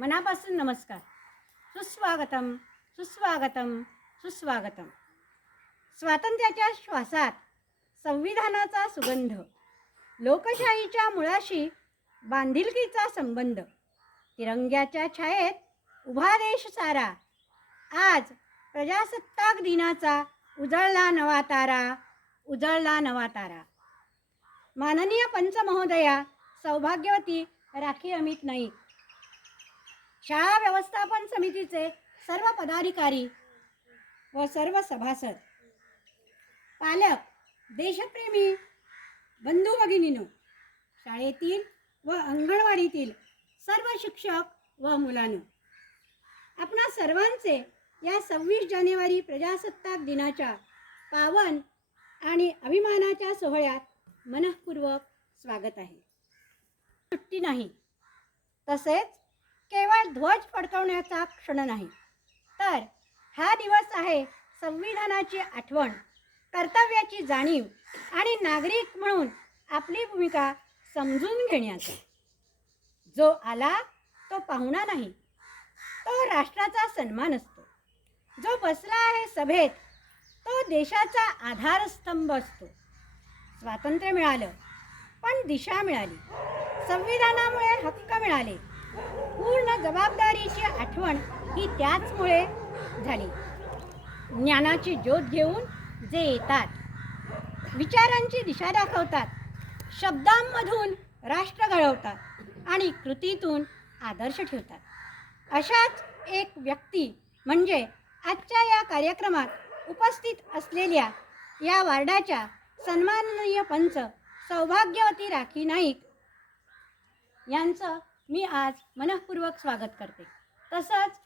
मनापासून नमस्कार. सुस्वागतम, सुस्वागतम, सुस्वागतम. स्वातंत्र्याच्या श्वासात संविधानाचा सुगंध, लोकशाहीच्या मुळाशी बांधिलकीचा संबंध, तिरंग्याच्या छायेत उभा देश सारा. आज प्रजासत्ताक दिनाचा उजळला नवा तारा, उजळला नवा तारा. माननीय पंच महोदया सौभाग्यवती राखी अमित नाईक, शाळा व्यवस्थापन समितीचे सर्व पदाधिकारी व सर्व सभासद, पालक, देशप्रेमी बंधू भगिनींनो, शाळेतील व अंगणवाडीतील सर्व शिक्षक व मुलांनो, आपणा सर्वांचे या 26 जानेवारी प्रजासत्ताक दिनाच्या पावन आणि अभिमानाच्या सोहळ्यात मनःपूर्वक स्वागत आहे. सुट्टी नाही, तसेच केवळ ध्वज फडकवण्याचा क्षण नाही, तर हा दिवस आहे संविधानाची आठवण, कर्तव्याची जाणीव आणि नागरिक म्हणून आपली भूमिका समजून घेण्याचा. जो आला तो पाहुणा नाही, तो राष्ट्राचा सन्मान असतो. जो बसला आहे सभेत तो देशाचा आधारस्तंभ असतो. स्वातंत्र्य मिळालं, पण दिशा मिळाली. संविधानामुळे हक्क मिळाले. पूर्ण जबाबदारीची आठवण ही त्याचमुळे झाली. ज्ञानाची ज्योत घेऊन जे येतात, विचारांची दिशा दाखवतात, शब्दांमधून राष्ट्र घडवतात आणि कृतीतून आदर्श ठेवतात, अशाच एक व्यक्ती म्हणजे आजच्या या कार्यक्रमात उपस्थित असलेल्या या वार्डाच्या सन्माननीय पंच सौभाग्यवती राखी नाईक यांचं मी आज मनःपूर्वक स्वागत करते. तसंच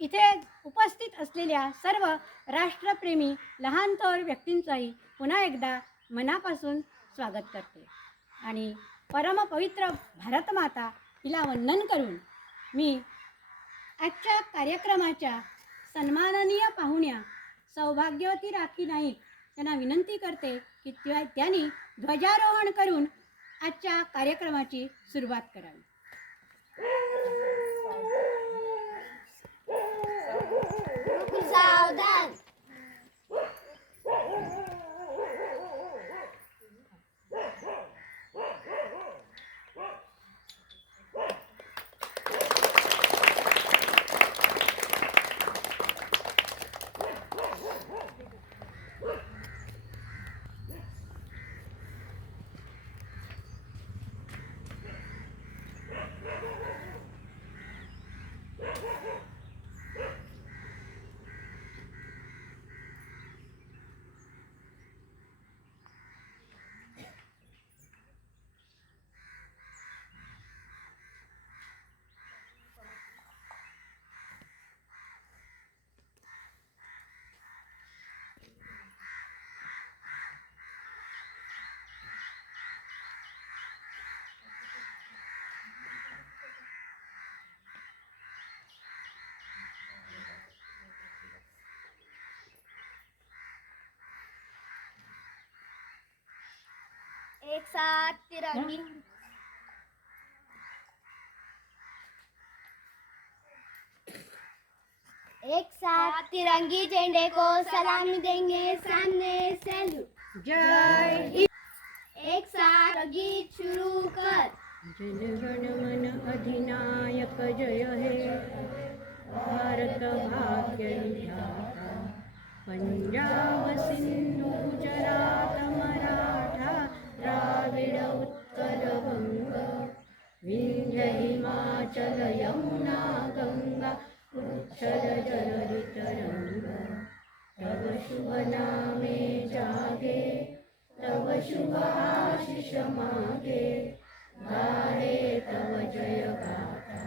इथे उपस्थित असलेल्या सर्व राष्ट्रप्रेमी लहान थोर व्यक्तींचंही पुन्हा एकदा मनापासून स्वागत करते आणि परमपवित्र भारतमाता हिला वंदन करून मी आजच्या कार्यक्रमाच्या सन्माननीय पाहुण्या सौभाग्यवती राखी नाईक यांना विनंती करते की त्यांनी ध्वजारोहण करून आजच्या कार्यक्रमाची सुरुवात करावी. सावधान. एक साथ तिरंगी. एक साथ तिरंगी झंडे को सलामी देंगे, सामने सैल्यूट. जय हिंद. एक साथ गीत शुरू कर. जनगण मन अधिनायक जय हे, भारत भाग्य विधाता. पंजाब सिंधू गुजरात मराठा द्राविड उत्कल बंग, विंध्य हिमाचल यमुना गंगा उच्छल जलधि तरंग. तब शुभ नामे जागे, तब शुभ आशीष मागे, गाहे तब जय गाथा.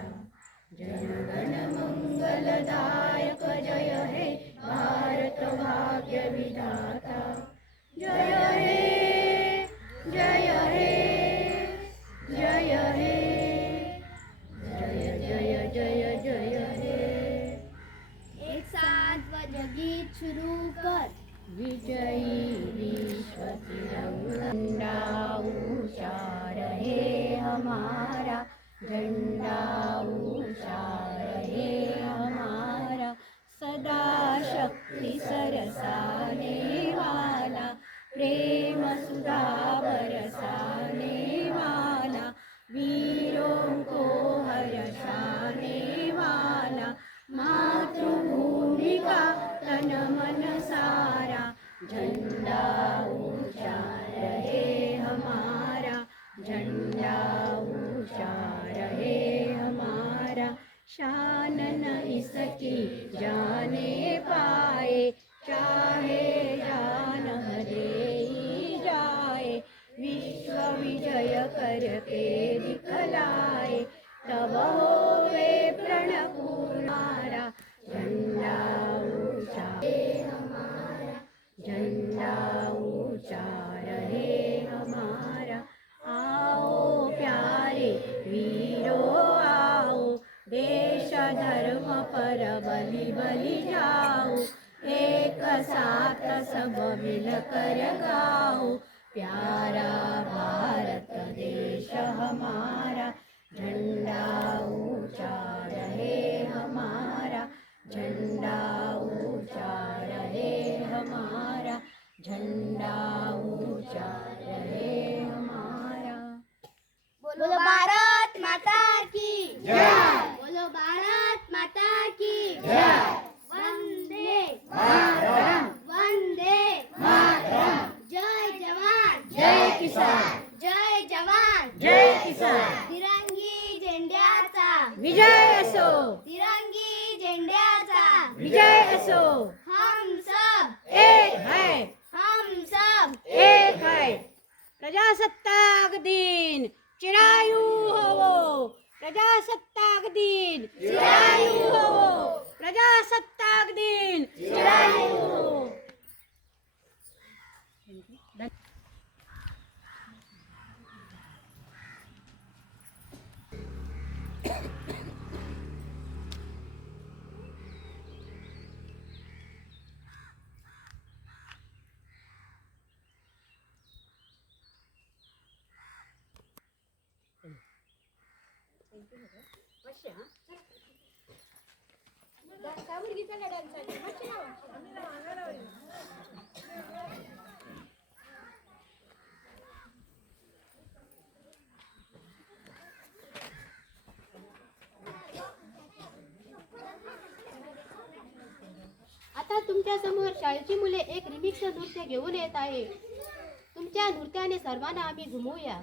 जनगण मंगलदायक जय हे, भारत भाग्य विधाता. जय हे, जय हे, जय हे, जय जय जय जय हे. एक साथ ध्वज गीत शुरू कर. विजयी विश्व तिरंगा ऊंचा रहे हमारा, झंडा ऊंचा प्रेम सुधा बरसाने वाला, वीरों को हर्षाने वाला, मातृभूमि का तन मन सारा, झंडा ऊंचा रहे हमारा, झंडा ऊंचा रहे हमारा, शान न इसकी जाने पाए, चाहे जान दे जाए, विश्व विजय करके दिखलाए, तब होवे प्रण पूर्णारा, झंडा ऊंचा रहे हमारा, झंडा ऊंचा रहे हमारा। आओ प्यारे वीरों आओ, देश धर्म पर बलि बलि जाओ, एक साथ सब मिलकर गाओ, प्यारा भारत देश हमारा, झंडा ऊंचा रहे हमारा, झंडा ऊंचा रहे हमारा, झंडा ऊंचा रहे हमारा। बोलो भारत माता की जय, बोलो भारत माता की जय, वंदे मातरम, वंदे मातरम, जय जवान जय किसान, जय जवान जय किसान, तिरंगी झेंड्याचा विजय असो, तिरंगी झेंड्याचा विजय असो, हम सब एक है, हम सब एक है। प्रजासत्ताक दिन चिरायू होवो, प्रजासत्ताक दिन चिरायू होवो, प्रजासत्ताक दिन चिरायू होवो। आता तुमच्या समोर शाळेची मुले एक रिमिक्स नृत्य घेऊन येत आहे. तुमच्या नृत्याने सर्वांना आम्ही घुमवूया.